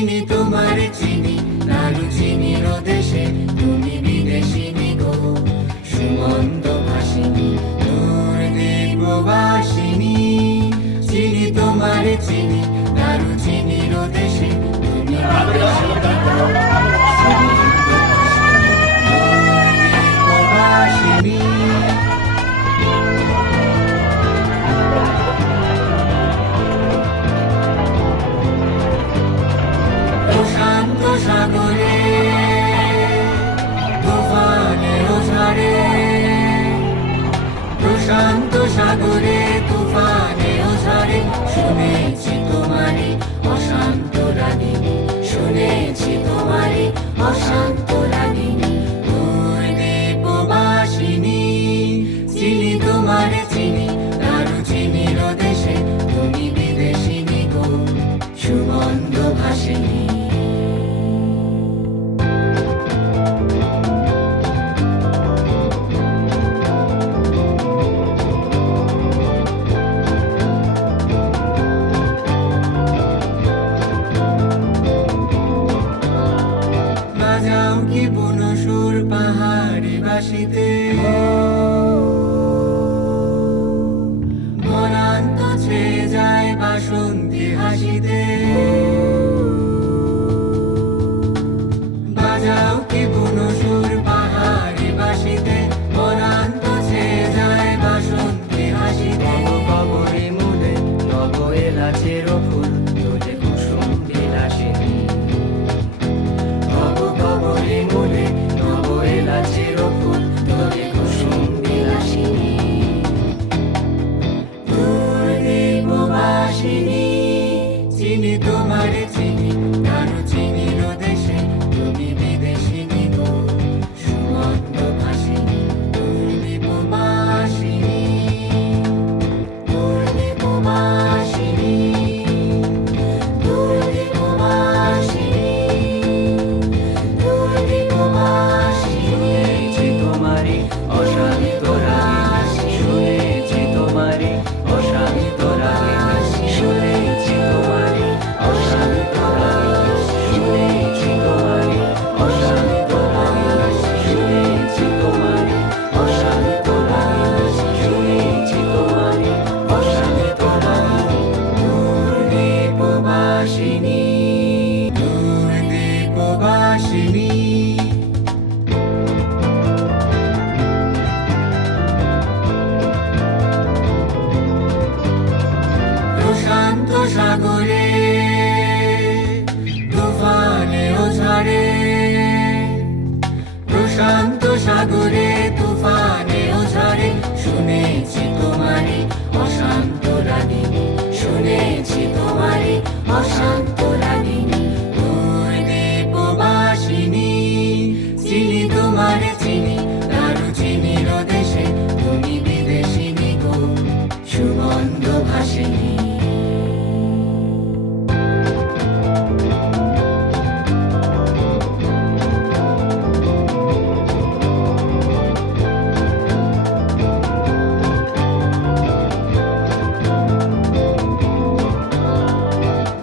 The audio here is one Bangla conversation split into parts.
চিনি তোমার চিনি নাড়ু চিনির দেশে তুমি বিদেশিনী গো সুমন্ত ভাসিনী দূর দ্বীপবাসিনী চিনি তোমার চিনি নাড়ু চিনির দেশে তুমি বিদেশিনী গো সুমন্ত ভাসিনী দূর দ্বীপবাসিনী প্রশান্ত সাগরে তুফানের ঝড়ে প্রশান্ত সাগরে তুফানের ঝড়ে শুনেছি তোমারি অশান্ত রাগিনী শুনেছি তোমারি অশান্ত রাগিনী দূর দ্বীপবাসিনী চিনি তোমার চিনি নাড়ু চিনির দেশে তুমি বিদেশিনী গো সুমন্ত ভাসিনী বাজাও কি বনসুর পাহাড়ে বাসিতে বনান্ত ছেয়ে যায় বাসন্তী হাসিতে বাজাও কি বনসুর পাহাড়ে বাসিতে বনান্ত ছেয়ে যায় বাসন্তী হাসিতে কবরে মূলে নব এলাচের ফুল তোলে কুসুম বিলাসিনী কবরে মূলে নব এলাচের ফুল তোলে কুসুম বিলাসিনী দূর দ্বীপবাসিনী চিনি তোমার চিনি নাড়ু চিনির দেশে তুমি বিদেশিনী গো সুমন্ত ভাসিনী দূর দ্বীপবাসিনী দূর দ্বীপবাসিনী দূর দ্বীপবাসিনী দূর দ্বীপবাসিনী শুনেছি তোমারি অশান্ত রাগে শুনেছি তোমারি অশান্ত রাগে শুনেছি তোমারি অশান্ত রাগে শুনেছি তোমারি অশান্ত রাগে শুনেছি তোমারি অশান্ত রাগে শুনেছি তোমারি অশান্ত রাগে দূর দ্বীপবাসিনী দূর দ্বীপবাসিনী প্রশান্ত সাগরে তুফানে ঝড়ে প্রশান্ত সাগরে তুফানে ঝড়ে শুনেছি তোমারি অশান্ত রাগিনী শুনেছি তোমারি অশান্ত রাগিনী দূর দ্বীপবাসিনী চিনি তোমার চিনি নাড়ু চিনির দেশে তুমি বিদেশিনী গো সুমন্ত ভাসিনী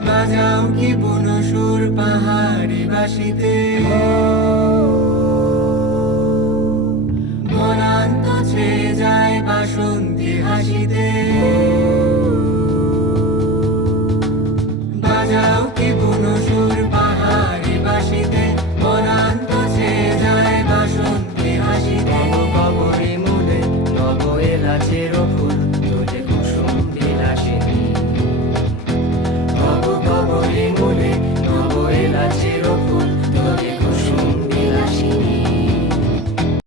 বাজাও কি বনসুর পাহাড়ে বাসিতে বনান্ত ছেয়ে যায় বাসন্তী হাসিতে বাজাও কি বনসুর পাহাড়ে বাসিতে বনান্ত ছেয়ে যায় বাসন্তী হাসিতে কবরে মূলে নব এলাচের ফুল